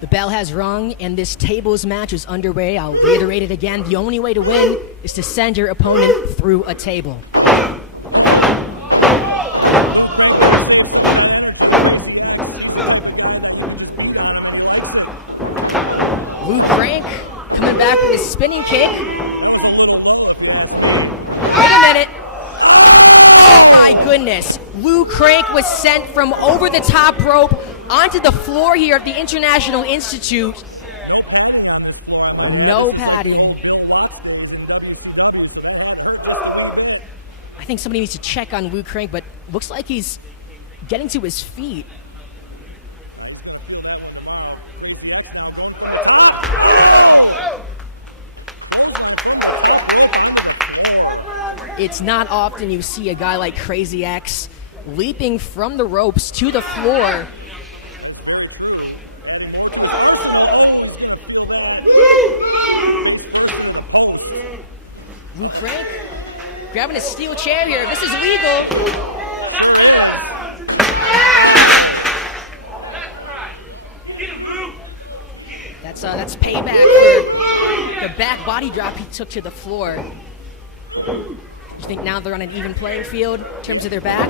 The bell has rung, and this tables match is underway. I'll reiterate it again. The only way to win is to send your opponent through a table. Lou Crank coming back with his spinning kick. Wait a minute. Oh my goodness. Lou Crank was sent from over the top rope onto the floor here at the International Institute. No padding. I think somebody needs to check on Lou Crank, but looks like he's getting to his feet. It's not often you see a guy like Crazy X leaping from the ropes to the floor. Lou Crank grabbing a steel chair here. This is legal. That's payback for the back body drop he took to the floor. You think now they're on an even playing field in terms of their back?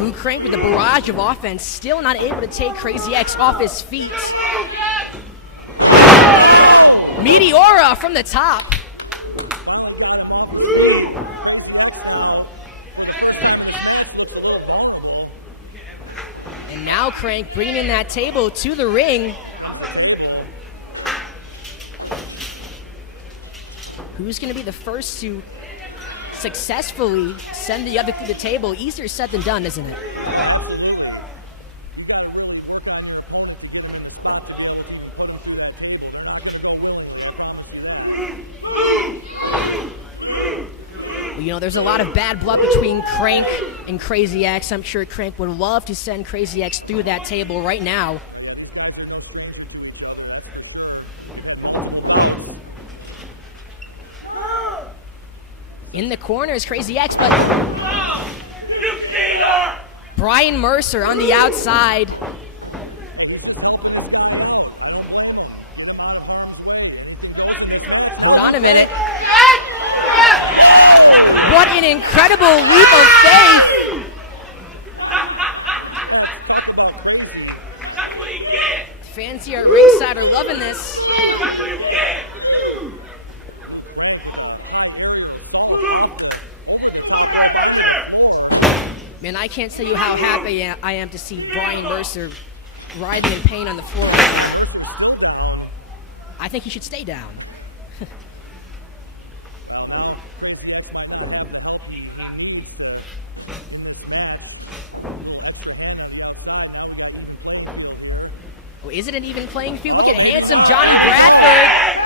Lou Crank with the barrage of offense, still not able to take Crazy X off his feet. Meteora from the top. And now Crank bringing in that table to the ring. Who's going to be the first to successfully send the other through the table? Easier said than done, isn't it? Well, you know, there's a lot of bad blood between Crank and Crazy X. I'm sure Crank would love to send Crazy X through that table right now. In the corner is Crazy X, but Brian Mercer on the outside. Hold on a minute. What an incredible leap of faith. Fans here at ringside are loving this. Man, I can't tell you how happy I am to see Brian Mercer writhing in pain on the floor like that. I think he should stay down. Well, is it an even playing field? Look at handsome Johnny Bradford.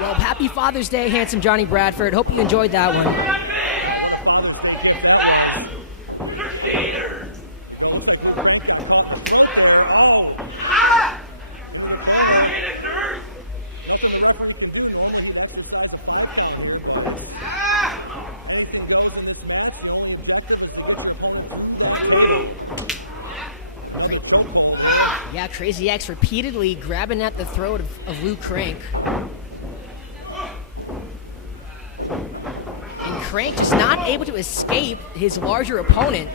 Well, happy Father's Day, handsome Johnny Bradford. Hope you enjoyed that one. Great. Yeah, Crazy X repeatedly grabbing at the throat of Lou Crank. Crank just not able to escape his larger opponent.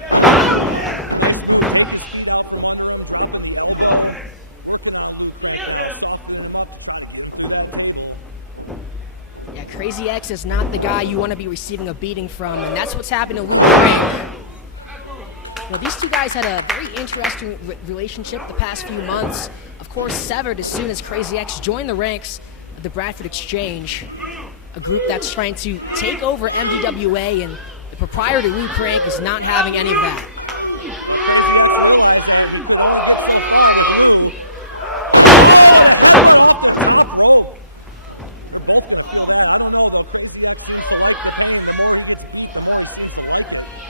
Yeah, Crazy X is not the guy you want to be receiving a beating from, and that's what's happened to Lou Crank. Well, these two guys had a very interesting relationship the past few months. Of course, severed as soon as Crazy X joined the ranks of the Bradford Exchange, a group that's trying to take over MDWA, and the proprietor, Lou Crank, is not having any of that.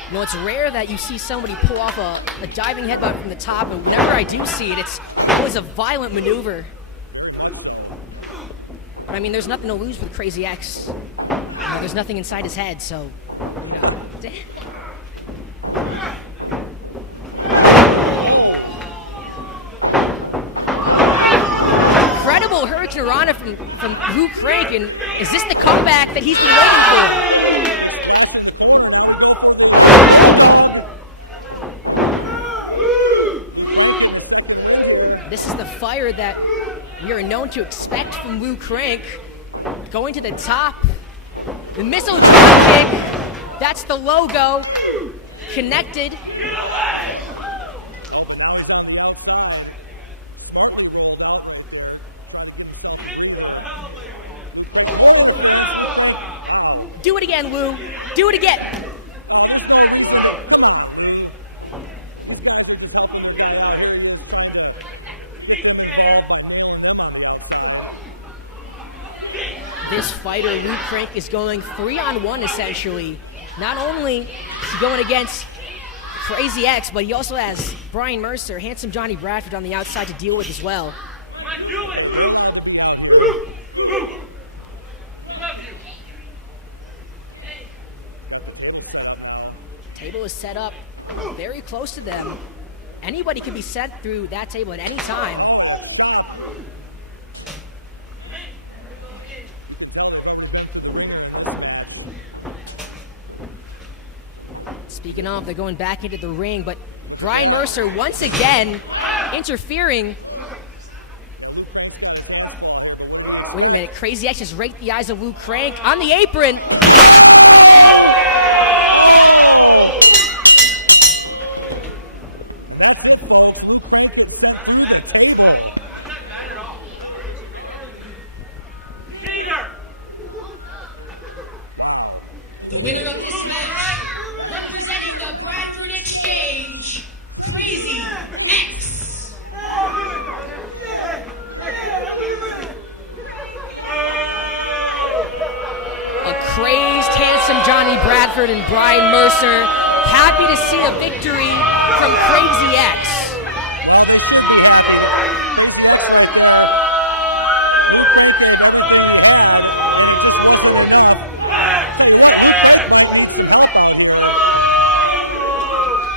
You know, it's rare that you see somebody pull off a diving headbutt from the top, but whenever I do see it, it's always a violent maneuver. But I mean, there's nothing to lose with Crazy X. You know, there's nothing inside his head, so, you know. Incredible Hurricane Rana from Luke Crank, and is this the comeback that he's been waiting for? This is the fire that we are known to expect from Luke Crank. Going to the top. The missile drop kick. That's the logo. Connected. Do it again, Lou. Do it again. This fighter, Luke Crank, is going 3-on-1 essentially. Not only is he going against Crazy X, but he also has Brian Mercer, Handsome Johnny Bradford on the outside to deal with as well. Table is set up very close to them. Anybody could be set through that table at any time. Speaking of, they're going back into the ring, but Brian Mercer once again interfering. Wait a minute, Crazy X just raked the eyes of Luke Crank on the apron. The winner of this match, representing the Bradford Exchange, Crazy X. A crazed, handsome Johnny Bradford and Brian Mercer, happy to see a victory from Crazy X.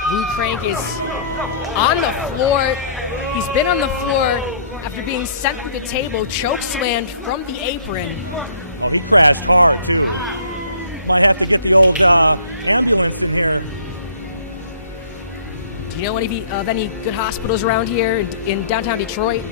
Luke Crank is on the floor. He's been on the floor after being sent through the table, chokeslammed from the apron. Do you know of any good hospitals around here in downtown Detroit?